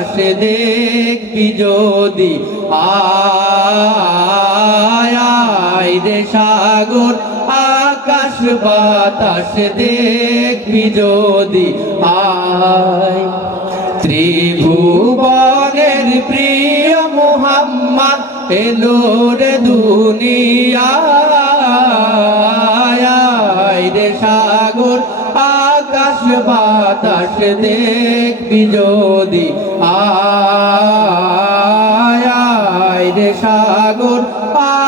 বাতাস দেখবি যদি আয় আয় রে সাগর আকাশ বাতাস দেখবি যদি আয় ত্রিভুবনের প্রিয় মুহাম্মদ এলো রে দুনিয়ায় রে সাগর আকাশ বাতাস দেখবি যদি আয় রে সাগর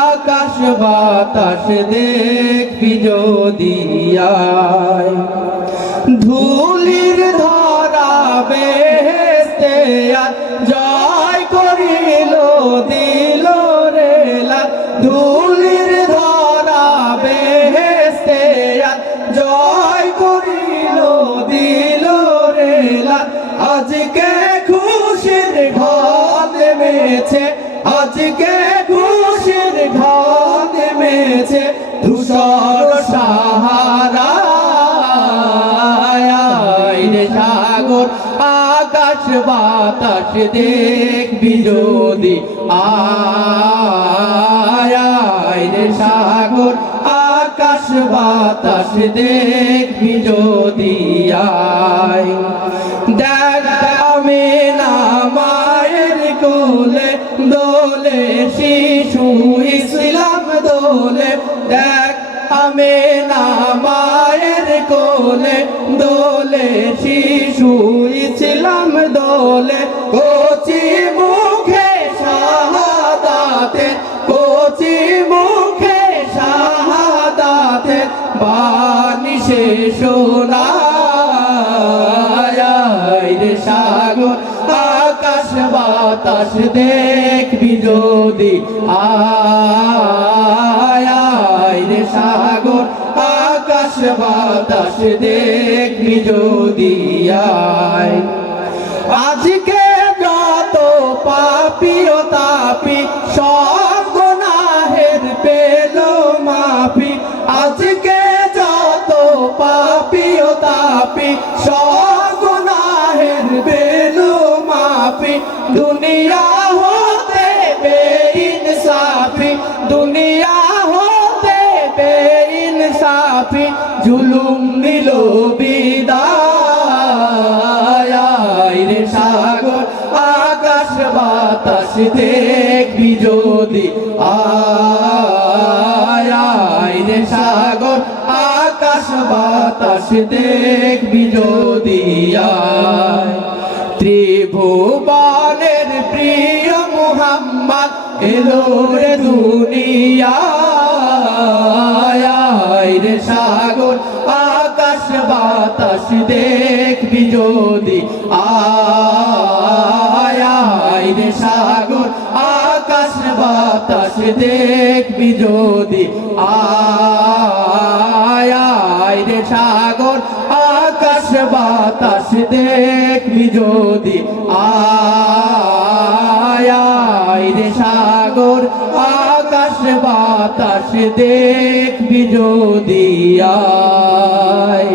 আকাশ বাতাস দেখবি যদি আয় ধুলির ধরা বেহেশতে জয় করিল দিল রে লাল ধুলির ধরা বেহেশতে জয় করিল দিল রে লাল আজকে খুশির ঢল নেমেছে আজকে খুশির ঢল নেমেছে ধূসর সাহারা সাগর আকাশ বাতাস দেখবি যদি আয় রে সাগর আকাশ বাতাস দেখবি যদি আয় দেখ আমি না মায়ের কোলে দোলে শিশু ইসলাম দোলে দেখ আমি না মায়ের কোলে দোলে শিশু ইসলাম দোলে কচি মুখে শাহাদাতে কচি মুখে শাহাদাতে বাণী সে শোনায় রে সাগর আকাশ বাতাস দেখবি যদি আয় রে সাগর আকাশ বাতাস দেখবি যদি আয় আজকে যত পাপী ও তাপী সব গুনাহের পেল মাফি আজকে যত পাপী ও তাপী সব গুনাহের পেল মাফি দুনিয়া হতে বেইনসাফি দুনিয়া হতে বেইনসাফি জুলুম দিল বিদায় রে সাগর আকাশ বাতাস দেখবি যদি আয় রে সাগর আকাশ বাতাস দেখবি যদি আয় ত্রিভুবনের প্রিয় মুহাম্মদ এলো রে দুনিয়ায় রে সাগর আকাশ বাতাস দেখবি যদি আয় রে সাগর আকাশ বাতাস দেখবি যদি আয় রে সাগর আকাশ বাতাস দেখবি যদি আয় রে সাগর আকাশ বাতাস দেখবি যদি আয়